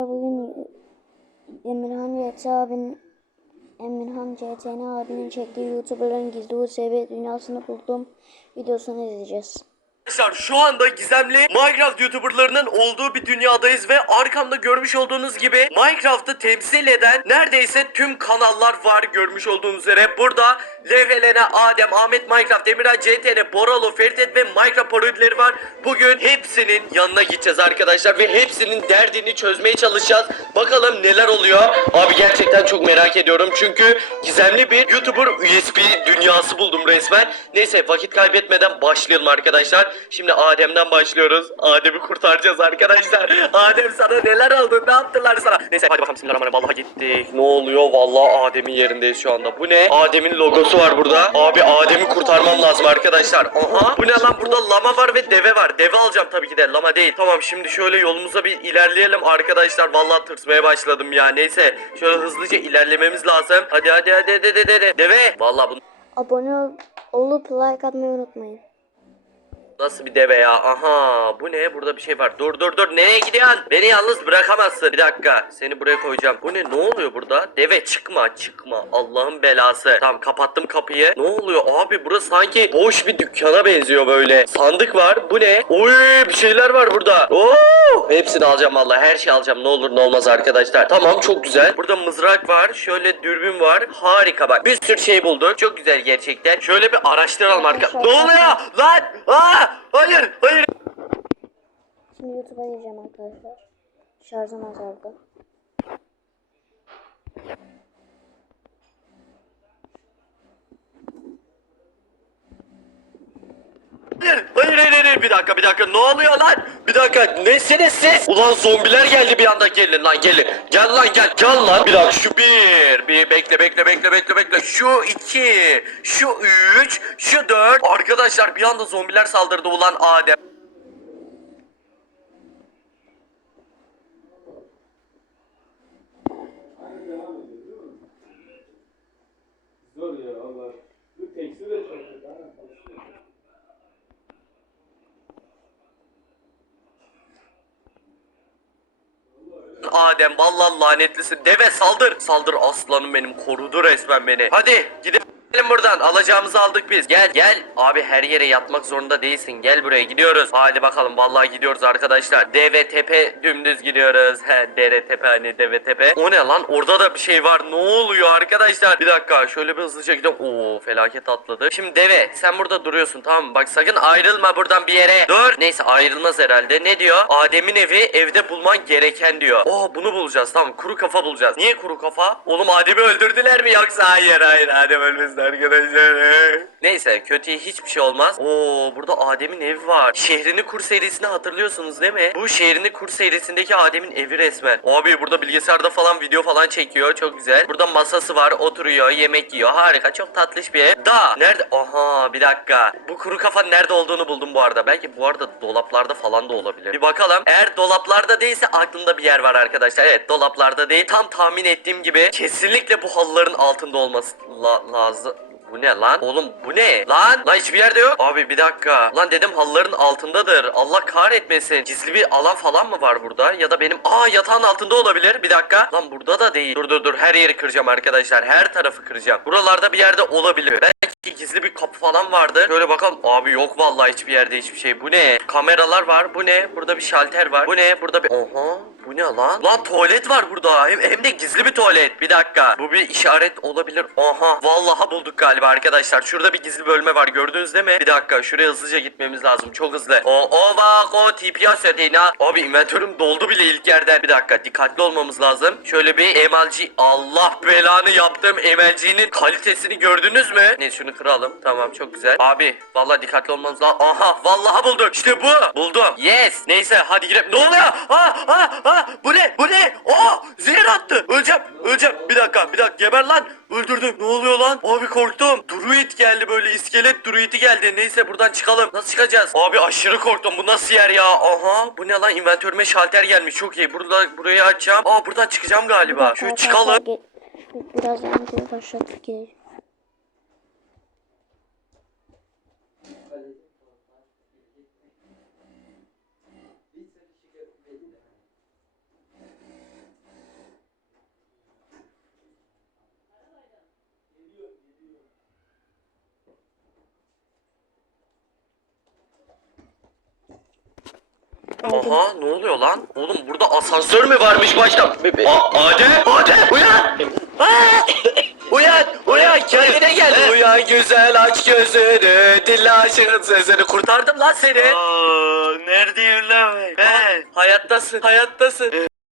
Bugün Emirhan CT abinin Emirhan CTN abinin çektiği YouTuber'ların gizli USB dünyasını buldum videosunu izleyeceğiz. Arkadaşlar şu anda gizemli Minecraft YouTuber'larının olduğu bir dünyadayız ve arkamda görmüş olduğunuz gibi Minecraft'ı temsil eden neredeyse tüm kanallar var görmüş olduğunuz üzere. Burada Levrelene, Adem, Ahmet Minecraft, Emirhan CTN, Boralo, Feritet ve Minecraft parodileri var. Bugün hepsinin yanına gideceğiz arkadaşlar ve hepsinin derdini çözmeye çalışacağız. Bakalım neler oluyor. Abi gerçekten çok merak ediyorum çünkü gizemli bir YouTuber USB dünyası buldum resmen. Neyse vakit kaybetmeden başlayalım arkadaşlar. Şimdi Adem'den başlıyoruz. Adem'i kurtaracağız arkadaşlar. Adem sana neler oldu? Ne yaptılar sana? Neyse hadi bakalım bismillahirrahmanirrahim. Vallahi gittik. Ne oluyor? Vallahi Adem'in yerindeyiz şu anda. Bu ne? Adem'in logosu var burada. Abi Adem'i kurtarmam lazım arkadaşlar. Aha. Bu ne lan? Burada lama var ve deve var. Deve alacağım tabii ki de. Lama değil. Tamam şimdi şöyle yolumuza bir ilerleyelim arkadaşlar. Vallahi tırsmaya başladım ya. Neyse. Şöyle hızlıca ilerlememiz lazım. Hadi hadi hadi hadi hadi. hadi. Deve. Vallahi bu Abone ol- olup like atmayı unutmayın. Nasıl bir deve ya? Aha bu ne? Burada bir şey var. Dur dur dur. Nereye gidiyorsun? Beni yalnız bırakamazsın. Bir dakika. Seni buraya koyacağım. Bu ne? Ne oluyor burada? Deve çıkma çıkma. Allah'ın belası. Tamam kapattım kapıyı. Ne oluyor? Abi burası sanki boş bir dükkana benziyor böyle. Sandık var. Bu ne? Oy bir şeyler var burada. Oo! Hepsini alacağım vallahi. Her şeyi alacağım. Ne olur ne olmaz arkadaşlar. Tamam çok güzel. Burada mızrak var. Şöyle dürbün var. Harika bak. Bir sürü şey bulduk. Çok güzel gerçekten. Şöyle bir araştıralım arkadaşlar. Ne oluyor? Lan! Aa! Hayır! Hayır! Şimdi YouTube'a gireceğim arkadaşlar. Şarjım azaldı. Hayır, hayır, bir dakika, bir dakika, ne oluyor lan? Bir dakika, nesiniz siz? Ulan zombiler geldi bir anda, gelin lan, gelin. Gel lan, gel, gel lan. Bir dakika, şu bir, bir, bekle, bekle, bekle, bekle, bekle. Şu iki, şu üç, şu dört. Arkadaşlar bir anda zombiler saldırdı ulan Adem. Zor ya Allah. Bu tekstil de çok kötü. ha. Adem, vallahi lanetlisin. Deve saldır. Saldır aslanım benim, korudu resmen beni. Hadi, gidelim. Buradan alacağımızı aldık biz. Gel gel. Abi her yere yatmak zorunda değilsin. Gel buraya gidiyoruz. Hadi bakalım vallahi gidiyoruz arkadaşlar. Deve tepe dümdüz gidiyoruz. He dere tepe hani deve tepe. O ne lan? Orada da bir şey var. Ne oluyor arkadaşlar? Bir dakika şöyle bir hızlıca gidelim. Oo felaket atladı. Şimdi deve sen burada duruyorsun tamam bak sakın ayrılma buradan bir yere. Dur. Neyse ayrılmaz herhalde. Ne diyor? Adem'in evi evde bulman gereken diyor. Oo bunu bulacağız. Tamam kuru kafa bulacağız. Niye kuru kafa? Oğlum Adem'i öldürdüler mi yoksa? Hayır hayır. Adem ölmesin arkadaşlar neyse kötüye hiçbir şey olmaz. Oo burada Adem'in evi var. Şehrini kur serisini hatırlıyorsunuz değil mi? Bu şehrini kur serisindeki Adem'in evi resmen. Abi burada bilgisayarda falan video falan çekiyor. Çok güzel. Burada masası var. Oturuyor yemek yiyor. Harika çok tatlış bir ev. Da nerede? Aha bir dakika. Bu kuru kafa nerede olduğunu buldum bu arada. Belki bu arada dolaplarda falan da olabilir. Bir bakalım. Eğer dolaplarda değilse aklımda bir yer var arkadaşlar. Evet dolaplarda değil. Tam tahmin ettiğim gibi kesinlikle bu halıların altında olması la- lazım bu ne lan? Oğlum bu ne? Lan? Lan hiçbir yerde yok. Abi bir dakika. Lan dedim halıların altındadır. Allah kahretmesin. Gizli bir alan falan mı var burada? Ya da benim... Aa yatağın altında olabilir. Bir dakika. Lan burada da değil. Dur dur dur. Her yeri kıracağım arkadaşlar. Her tarafı kıracağım. Buralarda bir yerde olabilir. Belki gizli bir kapı falan vardır. Şöyle bakalım. Abi yok vallahi hiçbir yerde hiçbir şey. Bu ne? Kameralar var. Bu ne? Burada bir şalter var. Bu ne? Burada bir... Oha. Bu ne lan? Lan tuvalet var burada. Hem, hem de gizli bir tuvalet. Bir dakika. Bu bir işaret olabilir. Aha. Vallahi bulduk galiba arkadaşlar. Şurada bir gizli bölme var. Gördünüz değil mi? Bir dakika. Şuraya hızlıca gitmemiz lazım. Çok hızlı. O ova ko tipya södeyna. Abi inventörüm doldu bile ilk yerden. Bir dakika. Dikkatli olmamız lazım. Şöyle bir MLG. Allah belanı yaptım. MLG'nin kalitesini gördünüz mü? Neyse şunu kıralım. Tamam çok güzel. Abi vallahi dikkatli olmamız lazım. Aha vallahi bulduk. İşte bu. Buldum. Yes. Neyse hadi gidelim. Ne oluyor? Ha ha ha. Bu ne? Bu ne? Oh zehir attı. Öleceğim. Öleceğim. Bir dakika. Bir dakika. Geber lan. Öldürdüm. Ne oluyor lan? Abi korktum. Druid geldi böyle iskelet druidi geldi. Neyse buradan çıkalım. Nasıl çıkacağız? Abi aşırı korktum. Bu nasıl yer ya? Aha. Bu ne lan? İnventörüme şalter gelmiş. Çok iyi. Burada burayı açacağım. Aa buradan çıkacağım galiba. Şöyle çıkalım. Birazdan başlatıp geleceğim. Aha ne oluyor lan? Oğlum burada asansör mü varmış başta? Aa, Adem! Adem! Uyan! Aa! Uyan! Uyan! Kendine gel! Uyan güzel aç gözünü Dinle aşığın sözünü Kurtardım lan seni! Aa, neredeyim lan ben? Hayattasın, hayattasın.